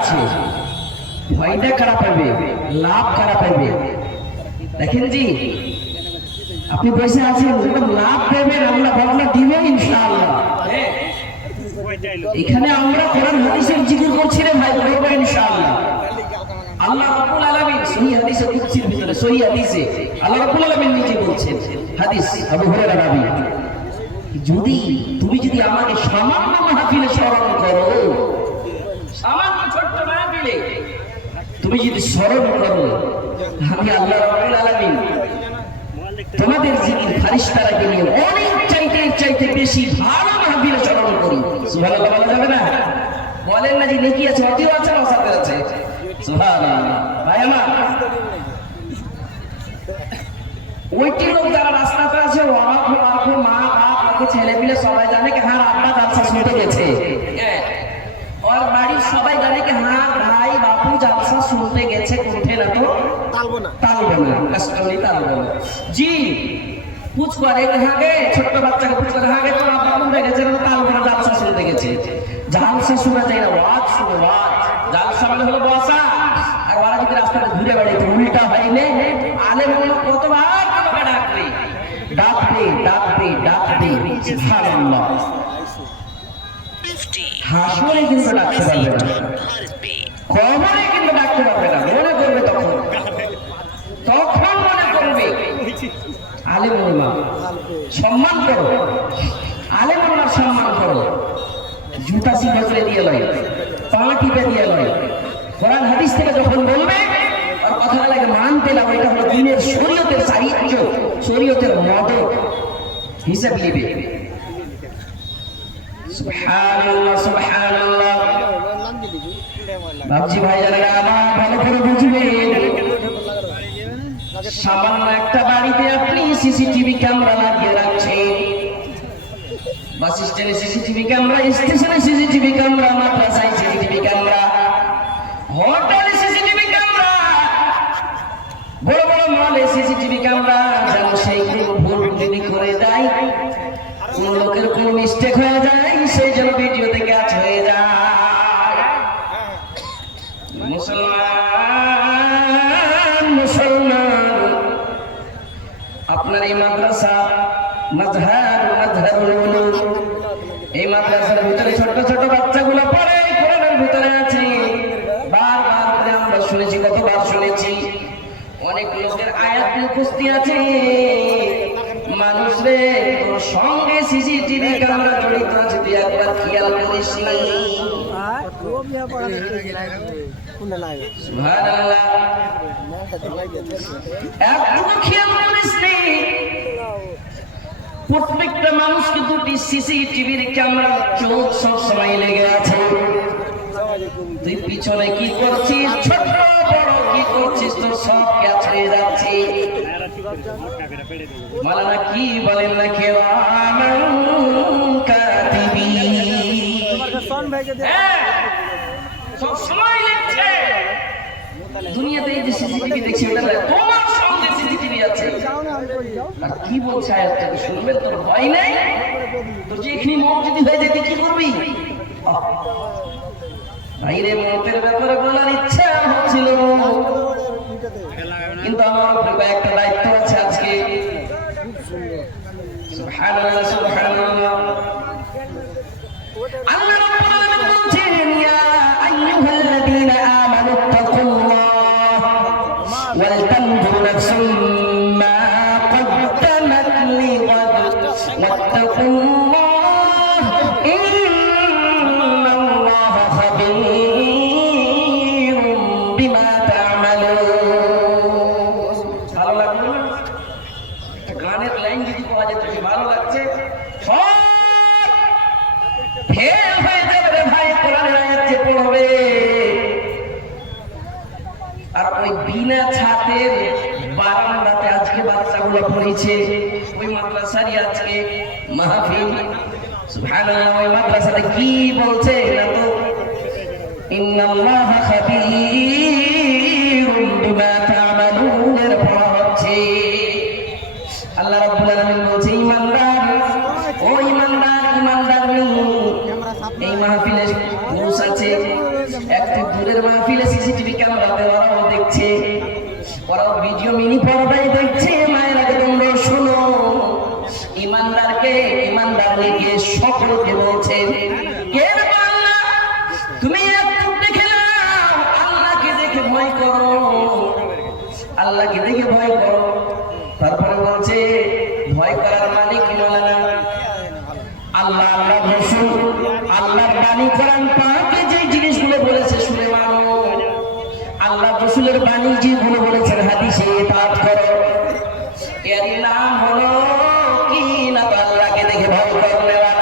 আছে, ভয়টা কারা পাবে, লাভ কারা পাবে? দেখেন জি, আপনি বসে আছেন, লাভ দেবেন, আমরা বর্ণনা দিব ইনশাআল্লাহ। এখানে আমরা কোরআন হাদিসের জিকির করছি রে ভাই, করব ইনশাআল্লাহ। আল্লাহ রাব্বুল আলামিন সহিহ হাদিসে কুদসির ভিতরে, সহিহ হাদিসে আল্লাহ রাব্বুল আলামিন নিজে বলছেন, হাদিস আবু হুরায়রা রাবি, তুমি আমাকে সামান্য মাহফিলে স্মরণ করো, সামান্য ছোট্ট মাহফিলে তুমি যদি স্মরণ করো, আমি আল্লাহ রাব্বুল আলামিন তোমাদের জিকির ফারিস্তারাকে নিয়ে অনেক চাইতে বেশি ভালো মাহফিলে স্মরণ করি। সুবহানাল্লাহ বলা যাবে না? বলেন না যে নেকি আছে, অতিও আছে, নসাতে আছে। সুবহানাল্লাহ। ভাই আমার ওইটি লোক যারা রাস্তাতে আছে, মা বাপ ছেলে পিলে সবাই জানে কি হ্যাঁ আব্বা জালসা শুনতে গেছে, और বাড়ির সবাই জানে কি হ্যাঁ ভাই বাপু জালসা শুনতে গেছে, উঠে না তো তালবো না কাস্টমারই তালবো না জি। পুছ করে হাগে, ছোট্ট বাচ্চাকে পুছ করে হাগে, তো আব্বা শুনতে গেছে না, তালবো না, জালসা শুনতে গেছে। জালসা শোনা যায় না, ওয়াজ শুনে, ওয়াজ। জালসা মানে হলো বসা, আর ওরা যদি রাস্তাতে ঘুরে বেড়াইতে উল্টা হইলে আলেম কতবার তোমাকে ডাকবে সুবহানাল্লাহ। হাসরে কিন্তু ডাকতে পারবে না, কবরে কিন্তু ডাকতে পারবে না। মনে করবে তখন মনে করবে আলেম ওলামা সম্মান করো, আলেম ওলামার সম্মান করো, জুতা সিধা করে দিয়ে লয়, পা টিপে দিয়ে লয়, কোরআন হাদিস থেকে যখন বলবে আর কথাটাকে মানতে লাগবে, এটা হলো দিনের শরীয়তের সাহিত্য, শরীয়তের মদত হিসাব নিবে। সুবহানাল্লাহ সুবহানাল্লাহ। বাবজি ভাই জানেন আমার ভালো করে বুঝবেন, সামান্য একটা বাড়িতে আপনি সিসিটিভি ক্যামেরা লাগিয়ে রাখছেন, বাস স্ট্যান্ডে সিসিটিভি ক্যামেরা, স্টেশনে সিসিটিভি ক্যামেরা, মাদ্রাসায় সিসিটিভি ক্যামেরা, হোটেলে সিসিটিভি ক্যামেরা, বড় বড় মলে সিসিটিভি ক্যামেরা, যেন সেই ভুল যদি করে দেয়, কোন লোকের কোন মিস্টেক হয়ে যায়, সেই যেন ভিডিওতে ক্যাচ হয়ে যায়। মুসলমান আপনার এই মাদ্রাসা মাজহারুল উলুম, এই মাদ্রাসার ভিতরে ছোট ছোট বাচ্চাগুলো পড়ে, কোরআনের ভিতরে আছে। বারবার করে আমরা শুনেছি, কতবার শুনেছি, অনেক লোকের আয়াত মুখস্থ আছে। মানুষরে সঙ্গে সিসিটিভি ক্যামেরা জড়িত আছে, তুই একবার খেয়াল করিস নি? সুবহানাল্লাহ। একটু খেয়াল করিস নি? প্রত্যেকটা মানুষকে দুটি সিসিটিভির ক্যামেরা চোখ সব সময় লেগে আছে। তুই পিছনে কি করছিস, ছোট বড় কি করছিস, তোর সব ক্যাচ হয়ে যাচ্ছে। মাওলানা কি বলেন না, কিরামান কাতিবিন, সব সময় লিখছে। দুনিয়াতে এই যে সিসিটিভি দেখছি, ওটা তোমার সঙ্গে সিসিটিভি আছে। আর কি বলছে আয়াতটাকে শুনবে, তোর ভয় নাই? তোর যে এখানে মত যদি হয়ে যেতে কি করবি? বাইরে মতের ব্যাপারে বলার ইচ্ছা হচ্ছিল, কিন্তু আমার উপরে কয়েকটা দায়িত্ব আছে আজকে। সুবহানাল্লাহ সুবহানাল্লাহ। আল্লাহ রাব্বুল আলামিন বলেন, ইয়া আইয়ুহাল্লাযীনা আমানু তাকুল্লাহ ওয়াল তানজুর নাফসুম মা কদ্দামাত লিগাদ ওয়াত্তাকুল্লাহ ইন্নাল্লাহা খাবীরুম বিমা তা'মালুন। ভালো লাগলো না? একটা গানের লাইন যদি পাওয়া যেত, ভালো লাগছে। ফেল হয়ে যাবে রে ভাই, কোরআনের আয়াত যে পড়বে। আর ওই বিনা ছাদের বারান্দাতে আজকে বাচ্চাগুলো পড়েছে, ওই মাদ্রাসারই আজকে মাহফিল। সুবহানাল্লাহ। ওই মাদ্রাসাতে কি বলছে না তো, ইন্নাল্লাহা খাবীরুম বিমা তা'মালুন এর পড়া হচ্ছে। আল্লাহ রাব্বুল আলামিন বলছে, ঈমানদার, ও ঈমানদার, ঈমানদার নেই। এই মাহফিলে পুরুষ আছে, একটু দূরের মাহফিলে সিসিটিভি ক্যামেরাতে ওরাও দেখছে, ওরাও ভিডিও মিনি পর্দায় দেখছে। মায়েরা তোমরা শোনো, ইমানদারকে ইমানদার লিখে সকলকে বলছেন, কে আল্লাহ তুমি একটু দেখে নাও, আল্লাহকে দেখে ভয় করো, আল্লাহকে দেখে ভয় করো। তারপরে বলছে ভয় করার মানে কি বলে না, আল্লাহ আল্লাহ রাসূল আল্লাহর বাণী কোরআন পাকে যে জিনিসগুলো বলেছে শুনে মানো, আল্লাহ রাসূলের বাণী যেগুলো বলেছেন হাদিসে তাত করো। এর নাম হলো কি না, আল্লাহকে দেখে ভয় করলে না।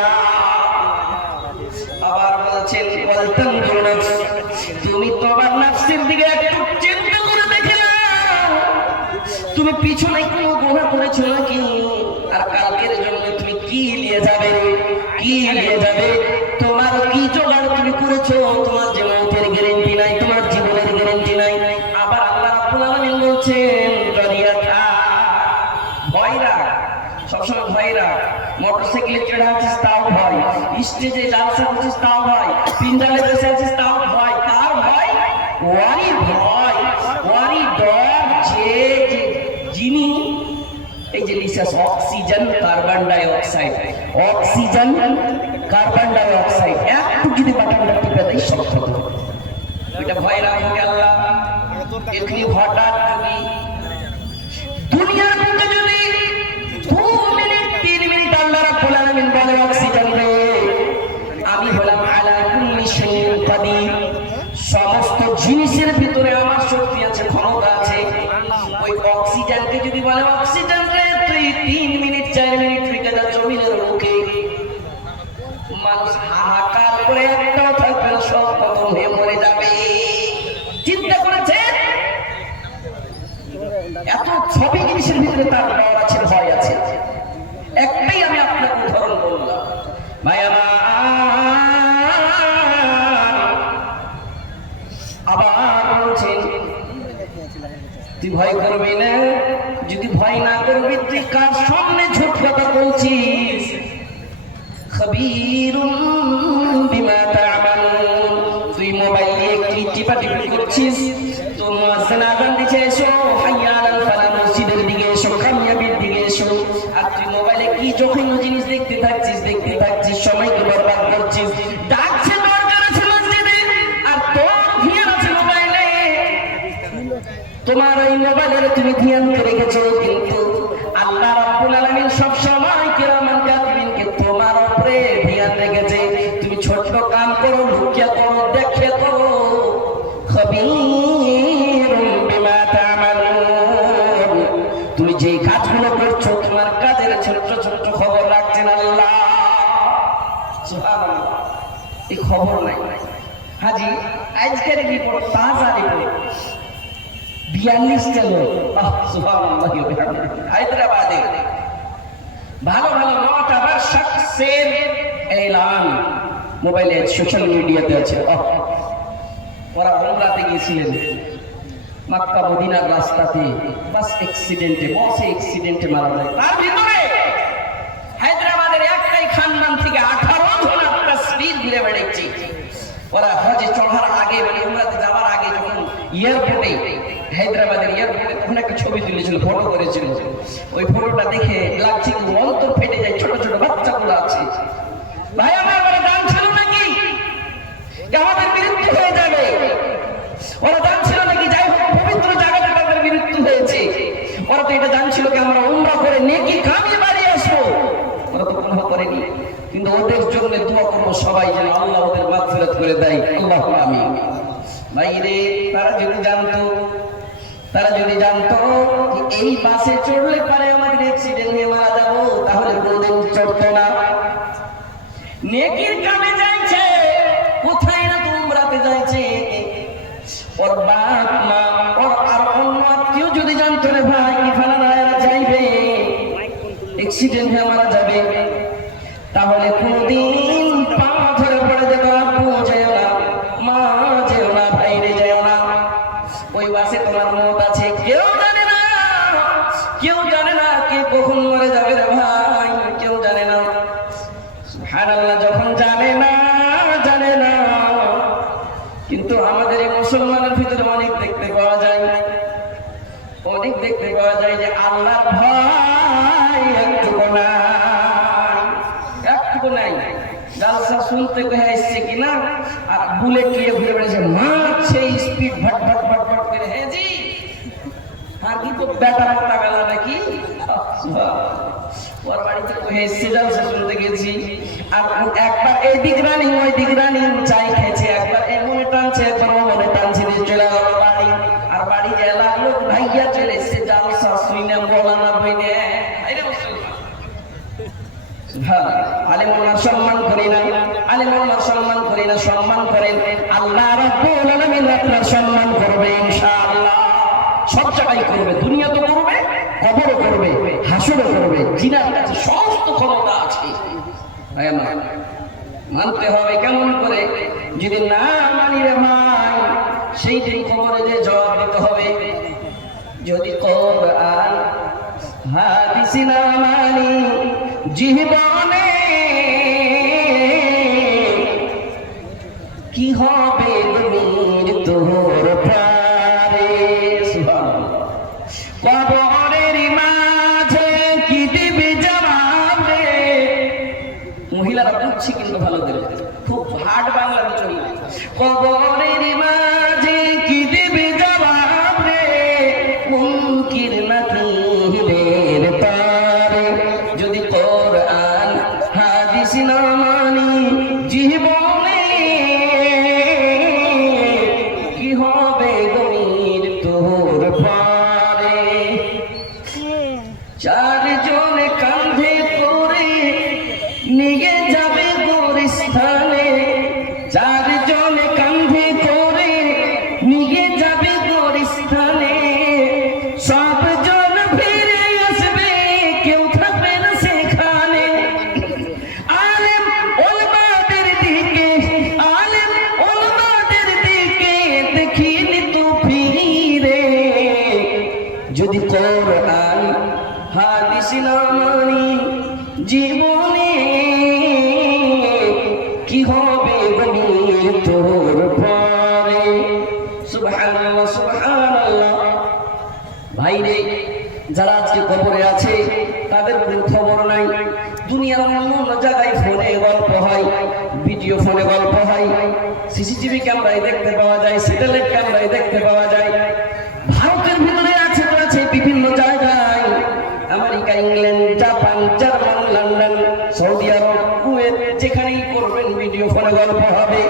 আবার বলছেন তুমি তোমার নফসের দিকে একটু চিন্তা করে দেখে নাও, তুমি পিছনে কোনো গুনাহ করেছো নাকি, আর কালকের জন্য তুমি কি নিয়ে যাবে, কি নিয়ে যাবে, তোমার কি জোগাড় তুমি করেছো, তোমার জীবনের গ্যারান্টি নাই, তোমার জীবনের গ্যারান্টি নাই। আবার আল্লাহ রাব্বুল আলামিন বলছেন দরিয়াটা ভয়রা, সবসময় ভয়রা, মোটরসাইকেলে চড়ে আছিস তাও ভয়, স্টেজে জালসা করছিস তাও ভয়, পিন্ডালে বসে আছিস তাও ভয়। কার ভয়? ওয়ারি ভয়, ওয়ারি ডর, যে যিনি এই যে লিসাস oxygen carbon die oxide, oxygen carbon die oxide একটু যদি বাটনটা টিপে দেয় সব খতম। এটা ভয় রাখবে আল্লাহ। এখানে হঠাৎ যদি দুনিয়ার মধ্যে যদি 2 মিনিট 3 মিনিট আল্লাহ রাব্বুল আলামিন বলে অক্সিজেন রে আমি হলাম আলা কুল্লি শাইইন কাদির, সমস্ত জিনিসের ভিতরে আমার শক্তি আছে, ক্ষমতা আছে। ওই অক্সিজেনকে যদি বলে অক্সিজেন রে তুই 3 মিনিট 4 মিনিট রেখে যা জমিনের মুখে, মানুষ হাহাকার করে একটাও থাকবে না, সব খতম হয়ে মরে যাবে। চিন্তা করেছেন এত সবই জিনিসের ভিতরে তার ডর আছে, ভয় আছে। একটাই আমি আপনাকে উদাহরণ বললাম ভাই আমার। আবার বলছেন তুই ভয় করবি না, যদি ভয় না করবি তুই কার সামনে ঝুট কথা বলছিস, খবীরুম বিমা তা'মালুন, তুই মোবাইলে কি টিপাটিপি করছিস, তো মুয়াজ্জিন আযান দিছে এসো হাইয়া আলাল ফালাহ, মসজিদের দিকে এসো, কামিয়াবির দিকে এসো, আর তুই মোবাইলে কি জঘন্য জিনিস দেখতে থাকছিস, সময়কে বরবাদ করছিস। ডাকছে দরকার আছে মসজিদে, আর তোর ধ্যান আছে মোবাইলে, তোমার এই মোবাইলের তুমি ধ্যান করে রেখেছো, কিন্তু আল্লাহ রাব্বুল আলামিন সব সময় কিরামান কাতিবিনকে তোমার উপরে ধ্যান রেখেছে। তুমি ছোট কাম করো, লুকিয়ে করো, দেখে করো, খবীরুম বিমা তা'মালুন, তুমি যে কাজগুলো করছো তোমার কাজের ছোট ছোট খবর রাখছেন আল্লাহ। সুবহানাল্লাহ, এই খবর নাই হাজি। আজকের রিপোর্ট তাজা রিপোর্ট 42টা লোক, সুবহানাল্লাহ, হায়দ্রাবাদে ভালো ভালো 9টা বার শখসের এলান মোবাইলে সোশ্যাল মিডিয়াতে আছে। ওরা উমরাতে গিয়েছিলেন মক্কা মদিনার রাস্তাতে, বাস অ্যাক্সিডেন্টে মারা যায়। তার ভিতরে হায়দ্রাবাদের একটাই খানদান থেকে 18 জন তাসবির ঘুরে বেড়াচ্ছে। ওরা হজে চড়ার আগে, মানে উমরাতে যাওয়ার আগে যখন এয়ারপোর্টে, হায়দ্রাবাদের এয়ারপোর্টে তখন একটা ছবি তুলেছিল, ফটো করেছিল। ওই ফটোটা দেখে লাগছে অন্তর ফেটে যায়, ছোট ছোট বাচ্চাগুলো আছে। ভাই আমার ওরা জানছিল নাকি আমাদের মৃত্যু হয়ে যাবে? ওরা জানছিল নাকি যাই হোক পবিত্র জায়গাটা তাদের মৃত্যু হয়েছে? ওরা তো এটা জানছিল কি আমরা উমরা করে নেকি কামিয়ে বাড়ি আসবো? ওরা তো কোনো করেনি। কিন্তু ওদের জন্য দোয়া করবো সবাই যেন আল্লাহ ওদের মাগফিরাত করে দেয়, আল্লাহু আমিন। ভাইরে তারা যদি জানতো এই বাসে চড়লে পারে আমাদের অ্যাক্সিডেন্ট হয়ে মারা যাবো, তাহলে কোনদিন চড়তো না। নেকির কামে যাইছে, কোথায় না তো উমরাতে যাইছে। ওর বাপ মা ওর আর অন্য আত্মীয় যদি জানতো রে ভাই ফালানা যাইবে অ্যাক্সিডেন্ট হয়ে মারা যাবে, তাহলে কোনদিন পা ধরে পড়ে যাবে, আব্বু যেও না, মা যেও না, ভাইরে যেও না। ওই বাসে তোমার মত আছে, কেউ জানে না কে কখন মরে যাবে রে ভাই, কেউ জানে না। সুবহানাল্লাহ, যখন জানে না, কিন্তু আমাদের আমাদের এই মুসলমানের ভিতরে অনেক দেখতে পাওয়া যায় যে আল্লাহর ভয় একটুকু নাই জালসা শুনতে কয়ে এসছে কিনা আর বুলেট নিয়ে ঘুরে বেড়েছে মারছে স্পিড ভট ভট ভট ভট করে হে জি আর কি তো বেটা মোটা গেল নাকি ওর বাড়িতে কয়ে এসছে জালসা শুনতে গেছি আর একবার এই দিক রানিং ওই দিক রানিং চাই খেয়েছে একবার এমনে টানছে একবার মনে টানছে দিয়ে চলে গেল বাড়ি আর বাড়ি যে লাগলো ভাইয়া চলে এসছে জালসা শুনে মৌলানা বইনে সম্মান করেন আল্লাহ রাব্বুল আলামিন আপনার সম্মান করবে ইনশাআল্লাহ সব জায়গায় করবে দুনিয়া তো করবে কবরও করবে হাসরও করবে জিনার কাছে সমস্ত ক্ষমতা আছে মানতে হবে কেমন করে যদি না মানি রে ভাই সেই দিন কবরে যে জবাব দিতে হবে যদি কোরআন হাদিস না মানি জীবনে কি হবে মৃত্যুর পরে কবরের মাঝে কি দিবে জবাব রে মহিলারা বুঝছি কিন্তু ভালো করে খুব হার্ড বাংলা চলি কবরের মাঝে কি দিবে জবাব রে মুনকির নাকিরের পারে যদি কোরআন হাদিস না মানি জীবনে কি হবে মৃত্যুর পরে চারজন কাঁধে করে নিয়ে যাবে গোরস্থানে চারজন কাঁধে করে নিয়ে যাবে গোরস্থানে সবজন ফিরে আসবে কেউ থাকবে না সেখানে আলেম ওলামাদের দিকে দেখিনি তো ফিরে যদি কোরআন হাদিস না মানি জীবনে কি হবে মৃত্যুর পরে সুবহানাল্লাহ সুবহানাল্লাহ ভাইরে যারা আজকে কবরে আছে তাদের কোনো খবর নাই দুনিয়ার অন্য জায়গায় ফোনে গল্প হয় ভিডিও ফোনে গল্প হয় সিসিটিভি ক্যামেরায় দেখতে পাওয়া যায় স্যাটেলাইট ক্যামেরায় দেখতে পাওয়া যায় ভারতের ভিতরে আছে বিভিন্ন জায়গায় America England Japan German London Saudi Arab Kuwait যেখানেই করবেন ভিডিও ফোনে গল্প হবে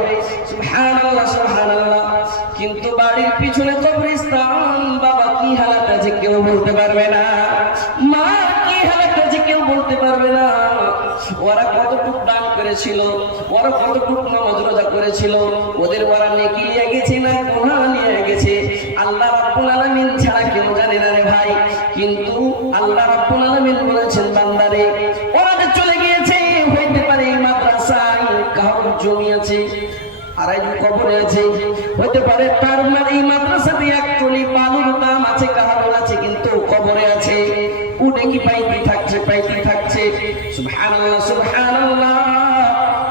সুবহানাল্লাহ সুবহানাল্লাহ কিন্তু বাড়ির পিছনে কবরস্থান বাবা কি হালাত আছে কেউ বলতে পারবে না মা কি হালাত আছে কেউ বলতে পারবে না ওরা কতটুকু দান করেছিল ওরা কতটুকু নামাজ রোজা করেছিল ওরা নেকি নিয়ে গেছে না গুনাহ নিয়ে গেছে আল্লাহ রাব্বুল আলামিন ছাড়া কেউ জানে না রে ভাই কিন্তু আল্লাহ রাব্বুল আলামিন বলেছেন বান্দারে ওরা যে চলে গিয়েছে হইতে পারে মাদ্রাসায় কারোর জমি আছে আর এই কবরে আছে হইতে পারে তার মানে এই মাদ্রাসাতে এক টলি বালুর দাম আছে কারোর আছে কিন্তু কবরে আছে উঠে কি পাইতে থাকছে সুবহানাল্লাহ সুবহানাল্লাহ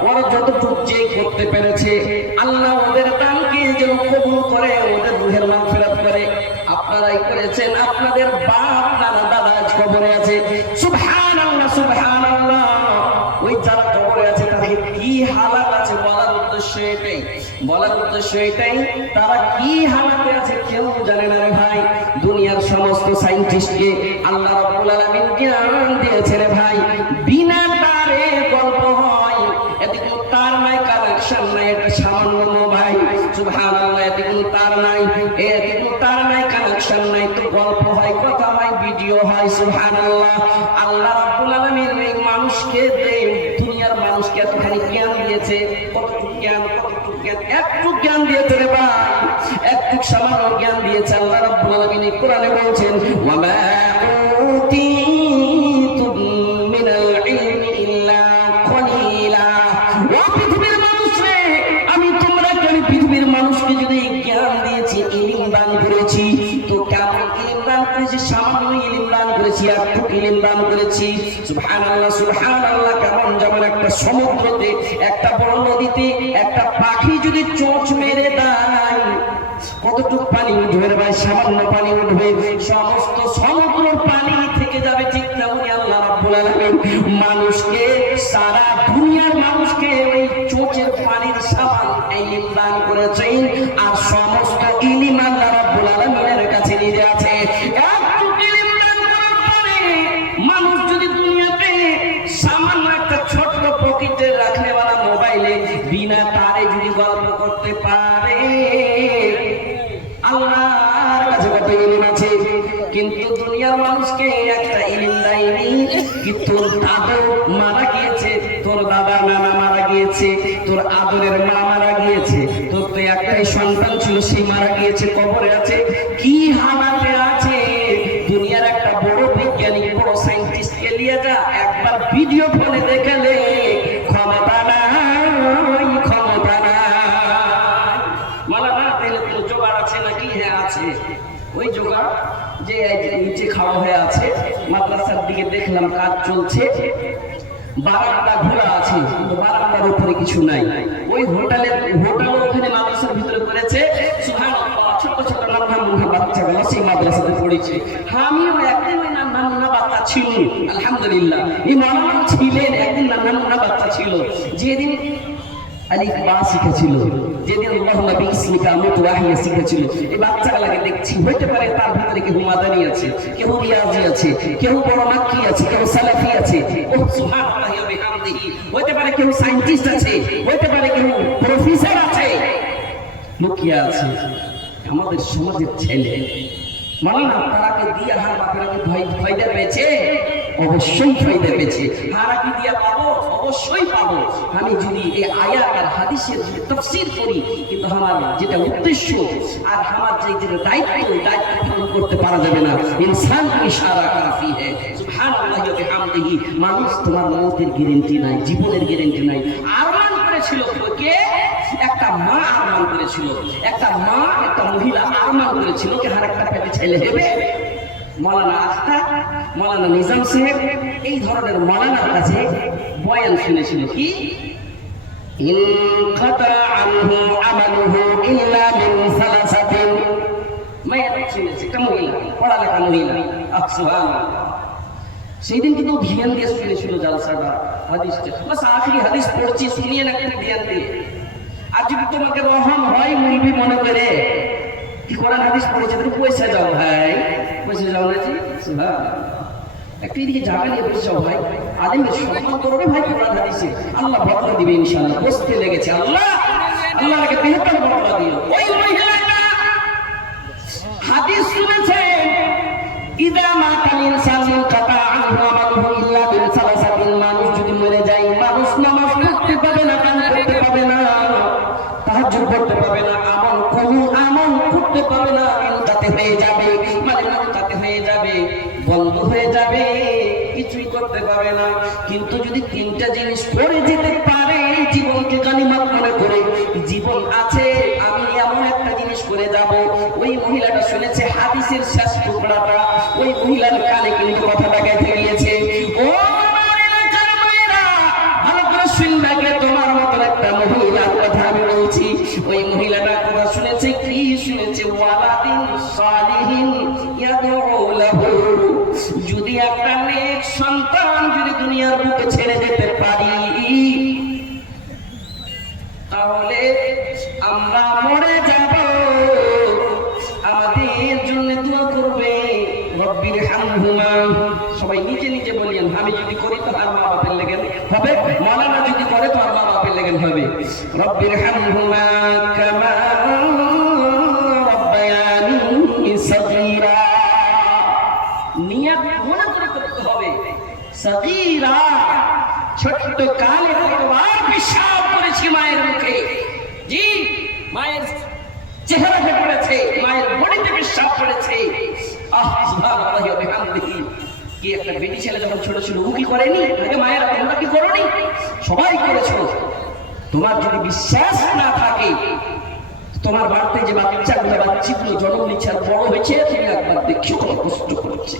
ওরা যতটুকু যে করতে পেরেছে আল্লাহ ওদের দানকে যেন কবুল করে ওদের রূহের মাগফিরাত করে আপনারাই করেছেন আপনাদের বাপ নানা দাদা কবরে আছে সুবহানাল্লাহ সুবহানাল্লাহ ওই যারা কবরে আছে তাদের কি হালাত আছে বলার উদ্দেশ্য এটাই তারা কি হালাতে আছে কেউ জানে না রে ভাই দুনিয়ার সমস্ত সায়েন্টিস্টকে আল্লাহ রাব্বুল আলামিন জ্ঞান দিয়েছে রে ভাই বিনা তারে গল্প হয় এতে কোনো তার নাই কানেকশন নাই এটা সামান্য মোবাইল সুবহানাল্লাহ এতে কোনো তার নাই কানেকশন নাই তো গল্প হয় কথা হয় ভিডিও হয় সুবহানাল্লাহ আল্লাহ রাব্বুল আলামিন এই মানুষকে দুনিয়ার মানুষকে এতখানি জ্ঞান দিয়েছে কতটুকু জ্ঞান একটু জ্ঞান দিয়েছে রে ভাই একটু সামান্য জ্ঞান দিয়েছে আল্লাহ রাব্বুল আলামিন কোরআনে বলছেন ওয়া মা উতীতুম মিনাল ইলমি ইল্লা কলিলা ও পৃথিবীর মানুষ রে আমি তোমরা কেন পৃথিবীর মানুষকে যদি জ্ঞান দিয়েছি ইলম দান করেছি তো কেমন ইলম দান করেছি সামান্য ইলম দান করেছি একটু ইলম দান করেছি সুবহানাল্লাহ সুবহানাল্লাহ কেমন যেমন একটা সমুদ্রতে একটা বড় নদীতে একটা পাখি যদি চোঁচ মেরে দেয় কতটুকু পানি উঠবে রে ভাই? সামান্য পানি উঠবে, সমস্ত সমগ্র পানি থেকে যাবে। ঠিক তেমনি আল্লাহ রাব্বুল আলামিন মানুষকে, সারা দুনিয়ার মানুষকে ওই চোখের পানির সামান ইলম দান করেছেন। আর সমস্ত ইলম আল্লাহ রাব্বুল আলামিনের কাছে নিজে আছে। একটু ইলম দান করার পরে মানুষ যদি দুনিয়াতে সামান্য একটা ছোট্ট পকেটে রাখলে ওয়ালা মোবাইলে বিনা তারে যদি গল্প করতে পারে, আল্লাহর কাছে কত ইলম আছে। কিন্তু দুনিয়ার মানুষকে একটা ইলম দেয়নি কি তোর দাদু মারা গিয়েছে, তোর দাদার নানা মারা গিয়েছে, তোর আদরের মা মারা গিয়েছে, তোর তো একটাই সন্তান ছিল সেই মারা গিয়েছে, কবরে আছে, কি হালাতে আছে। দুনিয়ার একটা বড় বৈজ্ঞানিক, বড় সায়েন্টিস্টকে নিয়ে যা, একবার ভিডিও ফোনে দেখালে ক্ষমতা নাই, ক্ষমতা নাই। মালা না তাহলে তোর জোগাড় আছে নাকি? হ্যাঁ আছে। ওই জোগাড় যে নিচে খাওয়া হয়ে আছে, মাদ্রাসার দিকে দেখলাম কাজ চলছে, বারান্দা খোলা আছে কিন্তু বারান্দার উপরে কিছু নাই। ওই হোটেল ওখানে মাদ্রাসার ভিতরে করেছে। সুবহানাল্লাহ, ছোট ছোট নান্না মুন্না বাচ্চাগুলো সেই মাদ্রাসাতে পড়েছে। আমিও একদিন ওই নান্না মুন্না বাচ্চা ছিল, আলহামদুলিল্লাহ। এই মাওলানা ছিলেন, একদিন নান্না মুন্না বাচ্চা ছিল, যেদিন আলিফ বা শিখেছিল, যেদিন আল্লাহুম্মা বিসমিকা আমুতু ওয়া আহইয়া শিখেছিল। এই বাচ্চাগুলোকে দেখছি, হইতে পারে তার ভিতরে কেউ মাদানী আছে, কেউ রিয়াজি আছে, কেউ বড় মাক্কি আছে, কেউ সালাফি আছে, ও সুবহানাল্লাহি ওয়া বিহামদিহি। হইতে পারে কেউ সায়েন্টিস্ট আছে, হইতে পারে কেউ প্রফেসর আছে, লুকিয়ে আছে আমাদের সমাজের ছেলে। মাওলানা তারাকে দিয়ে হার বাপেরাকে ফায়দা পেয়েছে, অবশ্যই ফায়দা পেয়েছে। হারা কি দিয়া পাবো? অবশ্যই পাবো। আমি যদি এই আয়াত আর হাদিসের তাফসীর করি, কিন্তু আমার যেটা উদ্দেশ্য আর আমার যে দায়িত্ব পালন করতে পারা যাবে না। ইনসান ইশারা কাফি है। সুবহানাল্লাহি ওয়া বিহামদিহি। মানুষ তোমার মৌতের গ্যারান্টি নাই, জীবনের গ্যারান্টি নাই। আরমান করেছিল কে? একটা মা আরমান করেছিল, একটা মা, একটা মহিলা আরমান করেছিল যে হার একটা পেটে ছেলে হবে। মাওলানা আখতার, মাওলানা নিজাম সাহেব এই ধরনের মাওলানার কাছে বয়ান শুনেছিল কি ইনকাতা আনহু আমালুহু ইল্লা মিন সালাসাতিন। মায়ের শুনেছে, একটা মহিলা, পড়ালেখা মহিলা, সুবহানাল্লাহ। সেই দিন কিন্তু ধ্যান দিয়ে শুনেছিল জালসাটা, হাদিসটা বাস আখরি হাদিস পড়ছি, শুনিয়ে না একটু ধ্যান দিয়ে। আর যদি তোমাকে রহম হয় মুলবি মনে করে কি কোরআন হাদিস পড়েছে, তুমি পয়সা যাও ভাই, পয়সা যাও না জি, একটু এদিকে যাবেন, এদিকে যাও ভাই, আলেমের সম্মান করবে ভাই। কোরআন হাদিসে আল্লাহ বদলা দিবে ইনশাআল্লাহ। বসতে লেগেছে, আল্লাহ আল্লাহকে বেহতর বদলা দিও। ওই মহিলাটা হাদিস শুনেছে, ইদা মাতাল ইনসানু কাতা আনহু আমালুহু ইল্লা বিন সালাসাতিন। মানুষ যদি মরে যায়, মানুষ নামাজ পড়তে পাবে না, কান করতে পাবে না, তাহাজ্জুদ পড়তে পাবে না, আমল করতে পাবে না, ইনকাতে হয়ে যাবে, মানে ইনকাতে হয়ে যাবে, বন্ধ হয়ে যাবে, কিছুই করতে পাবে না। কিন্তু যদি তিনটা জিনিস করে যেতে পারে, জীবনকে গানিমত মনে করে, জীবন আছে আমি এমন একটা জিনিস করে যাব। ওই মহিলাটা শুনেছে হাদিসের শেষ টুকরাটা, ওই মহিলার কানে কিন্তু কথাটা গেঁথে গিয়েছে। ও ভালো করে শুনবে, তোমার মতন একটা মহিলার কথা আমি বলছি। ওই মহিলাটা কথা শুনেছে, কি শুনেছে? ওয়ালাদিন সালিহিন ইয়াদউ লাহু। যদি একটা নেক সন্তান যদি দুনিয়ার বুকে ছেড়ে যেতে পারি, তাহলে আমরা মরে যাব। আমাদের জন্য দোয়া করবে, রব্বির হামহুমা। সবাই নিজে নিজে বলিয়েন, আমি যদি করি তো আর মা বাপের লেগেন হবে, মাওলানা যদি করে তো আর মা বাপের লেগেন হবে। রব্বির হামহুমা কামা রব্বায়ানি সগীরা। নিয়ত মনে করে করতে হবে। সগীরা, ছোট্ট কালে কতবার পেশাব করেছি মায়ের মুখে, জি মায়ের চেহারাতে পড়েছে, মায়ের বডিতে পেশাব করেছে। সুবহানাল্লাহি ওয়া বিহামদিহি। কি একটা বেটি ছেলে যখন ছোট ছিল ও কি করেনি? আগে মায়েরা তোমরা কি করোনি? সবাই করেছো। তোমার যদি বিশ্বাস না থাকে, তোমার বাড়িতে যে বাচ্চাগুলো জন্ম নিচ্ছে আর বড় হয়েছে, তুমি একবার দেখছো কত কষ্ট করছে।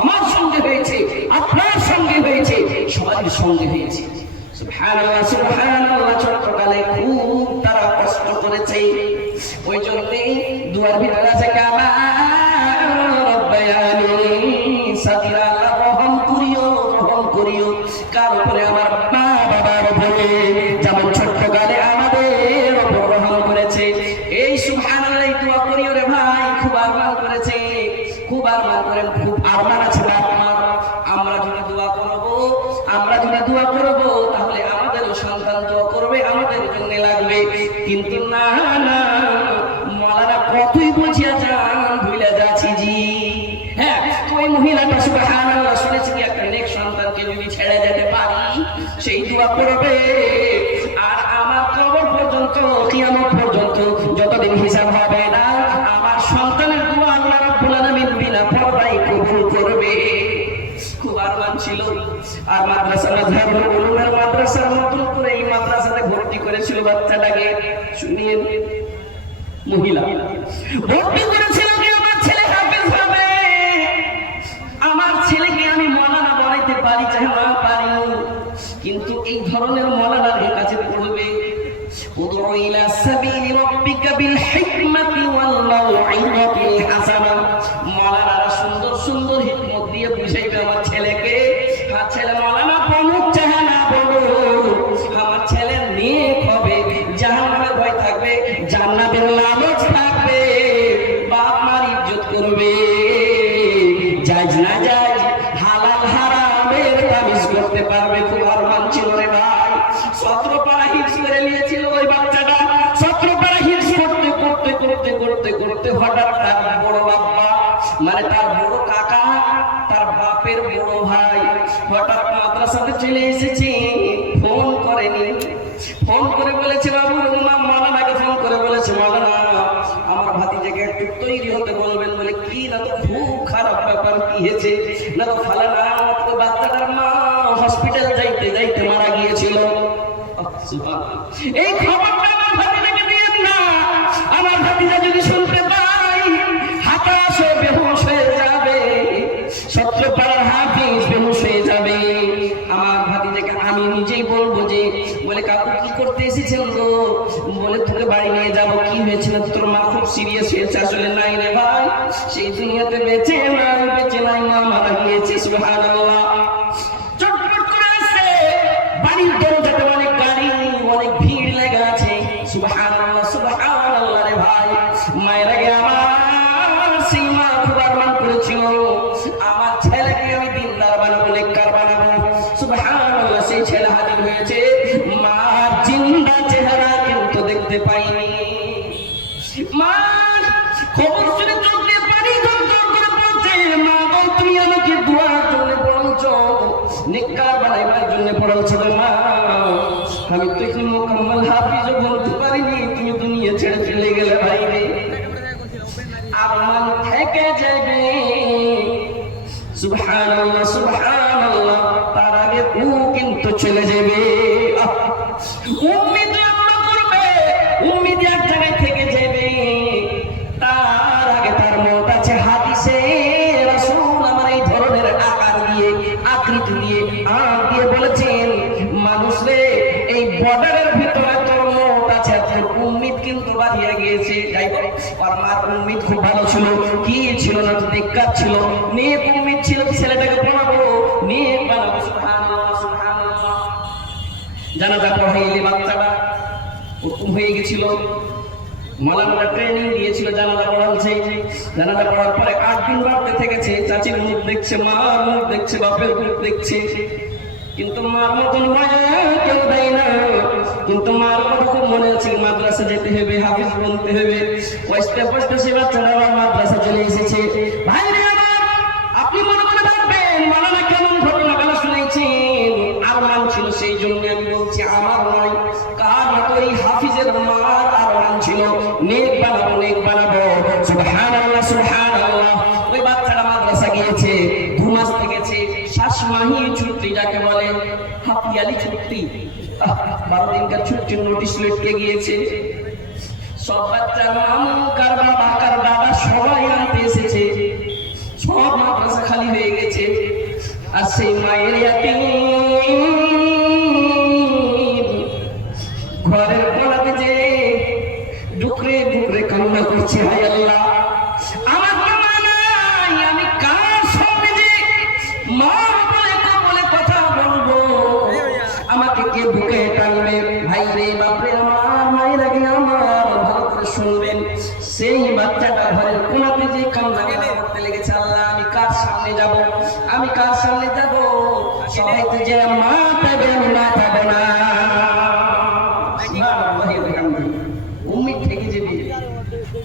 আমার সঙ্গে হয়েছে, আপনার সঙ্গে হয়েছে, সবার সঙ্গে হয়েছে। সুবহানাল্লাহ সুবহানাল্লাহ। ছোটকালে খুব তারা কষ্ট করেছে। ওই জন্যই দুয়ার ভিতরে আছে কামা রব্বায়ানি সাগীরা, আল্লাহ রহম করিও কার উপরে? আমার মা বাবার উপরে, যেমন ছোট্টকালে আমাদের উপর রহম করেছে। এই সুবহানাল্লাহ দোয়া করিও রে ভাই, খুব আরমান করেছে, খুব আরমান করেন, খুব আরমান আছে আপনার। আমরা যদি দোয়া করব তাহলে আমাদেরও সন্তান দোয়া করবে, আমাদের জন্য লাগবে। কিন্তু না, মাওলানা কতই বুঝিয়া যান, ভুলে যাচ্ছি জি। হ্যাঁ, ওই মহিলাটা সুবহানাল্লাহ শুনেছি কি একটা নেক সন্তানকে যদি ছেড়ে যেতে পারি, সেই দোয়া করবে। আর আমার কবর পর্যন্ত, কিয়ামত পর্যন্ত যতদিন হিসাব হবে না, আমার সন্তানের দোয়া আল্লাহ রাব্বুল আলামিন বিনা পরদায় কবুল করবে। খুব আরমান ছিল। আর মাদ্রাসা মাজহারুল উলুমের মাদ্রাসার নতুন করে এই মাদ্রাসাতে ভর্তি করেছিল বাচ্চাটাকে। শুনিয়ে মহিলা ভর্তি করেছিল কি আমার ছেলে হাফেজ হবে, আমার ছেলেকে আমি মাওলানা বানাইতে পারি চাই না পারি, কিন্তু এই ধরনের মাওলানার কাছে পড়বে। উদউ ইলা সাবিলি রাব্বিকা বিল হিকমাতি ওয়াল মাউইযাতিল হাসানা, মাওলানারা সুন্দর সুন্দর হিকমত দিয়ে বুঝাইবে আমার ছেলেকে। আর ছেলে মাওলানা বনুক চাহে না বলুক, আমার ছেলে নেক হবে, জাহান্নামের ভয় থাকবে, জান্নাতের লালচ থাকবে, বাপ মার ইজ্জত করবে, জায়েজ না জায়েজ হালাল হারামের তামিজ করতে পারবে। খুব আরমান ছিল রে ভাই। 17 পারা হিফজ করে নিয়েছিল ওই বাচ্চাটা। 17 পারা হিফজ করতে হঠাৎ তার বড় বাবা, মানে তার বড় কাকা, তার বাপের বড় ভাই হঠাৎ মাদ্রাসাতে চলে এসেছে। ফোন করেনি, ফোন করে বলেছে বাবু, মাওলানাকে ফোন করে বলেছে মাওলানা আমার ভাতিজাকে একটু তৈরি হতে বলবেন। বলে কি? না তো খুব খারাপ ব্যাপার, কি হয়েছে? না তো ফালানা বাচ্চাটার মা হসপিটাল যাইতে যাইতে মারা গিয়েছিল। এই খবরটা আমার ভাতিজাকে দিয়েন না, আমার ভাতিজা যদি শুনতে পাই হতাশ হয়ে বেহুশ হয়ে যাবে, 17 পারার হাফিজ বেহুশ হয়ে যাবে। আমার ভাতিজাকে আমি নিজেই বলবো যে, বলে কাকু কি করতে এসেছেন গো? বলে তোকে বাড়ি নিয়ে যাবো। কি হয়েছিল? তোর মা খুব সিরিয়াস হয়েছে। আসলে নাই রে ভাই, সেই দুনিয়াতে বেঁচে নাই, মা মারা গিয়েছে। সুবহানাল্লাহ। চটপট করে আসছে, বাড়ির দরজাতে অনেক গাড়ি, অনেক ভিড় লেগে আছে। সুবহানাল্লাহ সুবহানাল্লাহ রে ভাই, মায়ের আগে আমার সেই মা খুব আরমান করেছিল আমার ছেলেকে আমি দিনদার বানাবো, নেককার বানাবো। সুবহানাল্লাহ, সেই ছেলে হাজির হয়েছে। মার জিন্দা চেহারা কিন্তু দেখতে পাইনি। মা খবর শুনে চোখ দিয়ে পানি ঝরঝর করে পড়ছে। মা গো, তুমি আমাকে দোয়ার জন্য পড়াচ্ছো, নেককার বানাইবার জন্য পড়াচ্ছো মা। আমি তো এখন মুকাম্মাল হাফিজও বলতে পারিনি, তুমি দুনিয়া ছেড়ে চলে গেলে ভাই রে। আরমান থেকে যাবে। সুবহানাল্লাহ সুবহানাল্লাহ, তার আগে ও কিন্তু চলে যাবে। উম্মিদ আমরা করবে, উম্মিদ এক জায়গায় থেকে যাবে, তার আগে তার মত আছে। হাদিসে রাসূল আমার এই ধরনের আকার দিয়ে, আকৃতি দিয়ে, আঁক দিয়ে বলেছেন, মানুষ রে এই বর্ডারের ভিতরে তোর মত আছে, তোর উম্মিদ কিন্তু বাড়িয়ে গিয়েছে। যাই হোক, আমার উম্মিদ খুব ভালো ছিল। কি ছিল না? নেককার ছিল, নেক উম্মিদ ছিল। ছেলেটাকে পড়াবো, নেক বানাবো। সুবহানাল্লাহ সুবহানাল্লাহ। জানাজা পড়াইলে বাচ্চাটা হুকুম হয়ে গেছিল। মাওলানা ট্রেনিং দিয়েছিল, জানাজা পড়াচ্ছে। জানাজা পড়ার পরে 8 দিন বাড়তে থেকেছে। চাচির মুখ দেখছে, মার মুখ দেখছে, বাপের মুখ দেখছে, কিন্তু মার মতন মায়া কেউ দেয় না। কিন্তু মার কথা খুব মনে আছে, মাদ্রাসা যেতে হবে, হাফিজ বলতে হবে। কষ্টে কষ্টে সে বাচ্চারা মাদ্রাসা চলে এসেছে। ভাই রে আমার, আপনি মনে মনে ভাববেন মাওলানা কেমন ঘটনা কেন শুনেছেন। আরমান ছিল, সেই জন্য আমি বলছি আমার নয়, কার না তো এই হাফিজের মার আরমান ছিল, নেক বানাবো, নেক বানাবো। সুবহানাল্লাহ সুবহানাল্লাহ। ওই বাচ্চাটা মাদ্রাসা গিয়েছে, ঘুমাতে গেছে। শাসমাহি ছুটি যাকে বলে, হাফিয়ালি ছুটি, 12 দিনকার ছুটির নোটিশ লটকে গিয়েছে। সব বাচ্চার মামু, কার বাবা, কার দাদা সবাই আনতে এসেছে। সব মাদ্রাসা খালি হয়ে গেছে। আর সেই মায়ের ইয়াতীম ঘরের কোণাতে যে ডুকরে ডুকরে সেই বাচ্চাটা ঘরের কোনাতে যে কান্না করতে লেগেছে, আল্লাহ আমি কার সামনে যাব, আমি কার সামনে যাব, সবাই তো যে মা পাবে না পাবে না, উম্মিদ থেকে যাবে।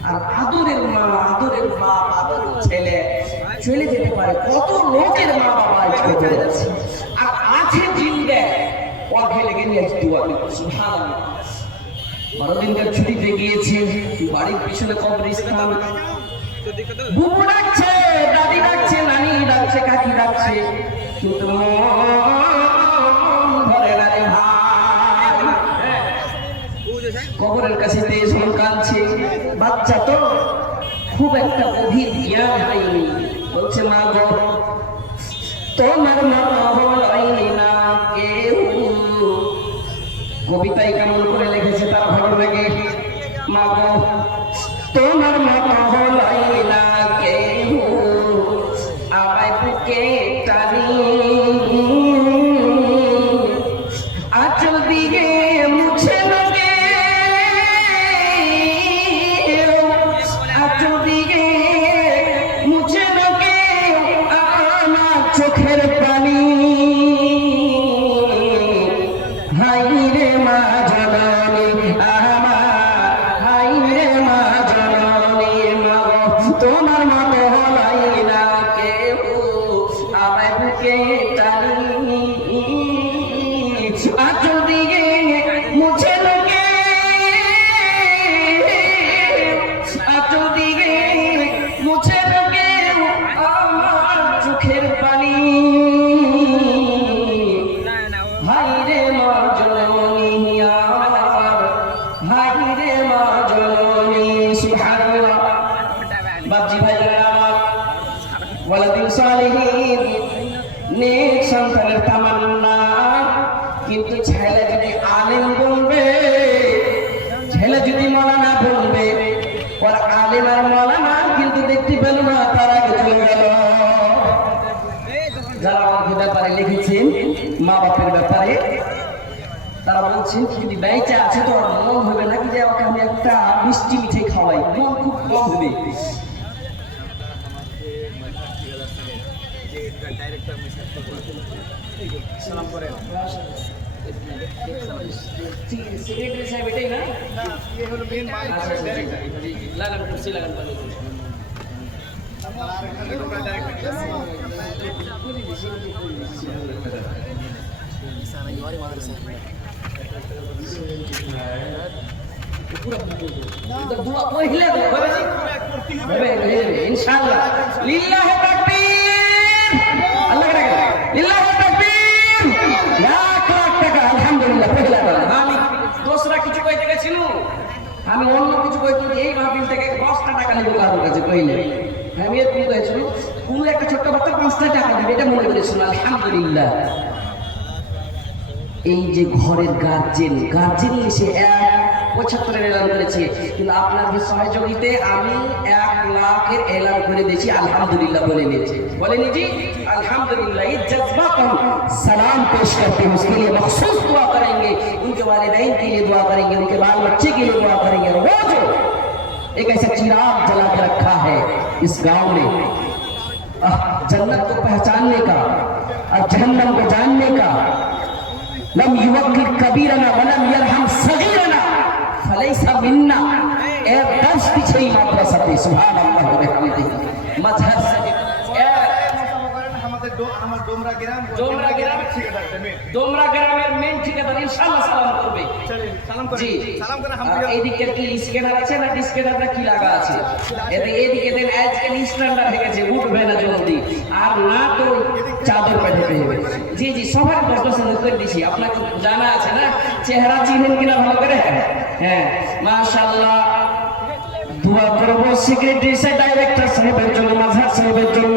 আর আদরের মা, আদরের বাপ, আদরের ছেলে চলে যেতে পারে, কত লোকের মা বাবা চলে যাচ্ছে, আর আছে জিন্দে ওকে লেগে নিয়ে দোয়া দিচ্ছে। সুবহানাল্লাহ। 12 দিনকার ছুটিতে গিয়েছে, বাড়ির পিছনে কবরস্থান, বুবু ডাকছে, দাদি ডাকছে, নানি ডাকছে, কাকি ডাকছে, কিন্তু মন ভরে না রে ভাই। কবরের কাছে যখন কাঁদছে, বাচ্চা তো খুব একটা অধিক জ্ঞান হয়নি, বলছে মা গো তোমার মতো হলো না কেউ। কবিতায় কেমন করে লিখেছে তার ভালো লাগে, মা গো তোমার মতো হলো না কেউ, আমায় বুকে টানি আঁচল দিয়ে মুছে লাগে, আঁচল দিয়ে মুছে লাগে আমার চোখের পানি। হাই রে মা জননী আমার, হাই রে মা জননী, মা গো তোমার মতো হলাই না কেউ, আমায় বুকে টানি আঁচল দিয়ে মুছে লাগে, আঁচল দিয়ে মুছে লাগে আমার চোখের পানি। হাই রে মা জননী আমার, হাই রে মা জননী। সুবহানাল্লাহ। বাপজি ভাইরা আমার, ওয়ালাদিন সালিহিন, নেক সন্তানের তামান্না, কিন্তু ছেলে যদি আলেম বলবে, ছেলে যদি মৌলানা বলবে, ওর আলেম আর মৌলানা কিন্তু দেখতে পেল না, তার আগে চলে গেল। যারা আমাদের ব্যাপারে লিখেছেন, মা বাপের ব্যাপারে, তারা বলছেন যদি বেঁচে আছে তো মন হবে নাকি যে ওকে আমি একটা মিষ্টি মিঠাই খাওয়াই, মন খুব কম হবে। সেক্রেটারি সাহেব এটাই না, লাগান কুর্সি লাগান। দুয়া পড়লে ইনশাআল্লাহ। লিল্লাহি তাকবীর, আল্লাহ রাখে, লিল্লাহি তাকবীর, লাখ লাখ টাকা আলহামদুলিল্লাহ। পড়লা আমি দোসরা কিছু কইতে গেছিল, আমি অন্য কিছু কইতে এই মাহফিল থেকে 10টা টাকা নিব কারোর কাছে কইলে, আমি এরকম কইছিল কোন একটা ছোট্ট বাচ্চা 5টা টাকা দিবে, এটা মনে করেছিল। আলহামদুলিল্লাহ। এই যে ঘরের গার্জেন, গার্জেন এসে 1.75 এলান করেছে, কিন্তু আপনার সহযোগিতে আমি 1 লাখের এলান করে দিয়েছি। আলহামদুলিল্লাহ বলে নিয়েছে, বলেনি জি अल्हम्दुलिल्लाह। इस जज्बा को सलाम पेश करते हैं, उसके लिए मखसूस दुआ करेंगे, उनके वालिदैन के लिए दुआ करेंगे, उनके बाल बच्चे के लिए दुआ करेंगे। वो जो एक ऐसा चिराग जला के रखा है इस गांव ने, जन्नत को पहचानने का और जहन्नम को जानने का, लम युवक्किर कबीरना वलम यरहम सगीरना फलैसा मिन्ना, ए 10 पीछे ही माद्रासा पे। सुभान अल्लाह व बिहम्दिही। मजहब से ডোমরা গ্রামের মেন ঠিকাদার ইনশাআল্লাহ সালাম করবে। জি এইদিকে কি স্ক্যানার আছে না ডিসক্যানারটা কি লাগা আছে, এদিকে দেন আজকাল স্ট্যান্ডার্ড হয়ে গেছে, উঠবে না জলদি, আর না তো চাদর পাঠাতে হবে। জি জি সবার পছন্দ করে দিছি, আপনাকে জানা আছে না, চেহারা চিনেন কিনা ভালো করে? হ্যাঁ মাশাআল্লাহ। দোয়া করব সেক্রেটারি সাহেব, ডাইরেক্টর সাহেবের জন্য, মাঝহার সাহেবের জন্য।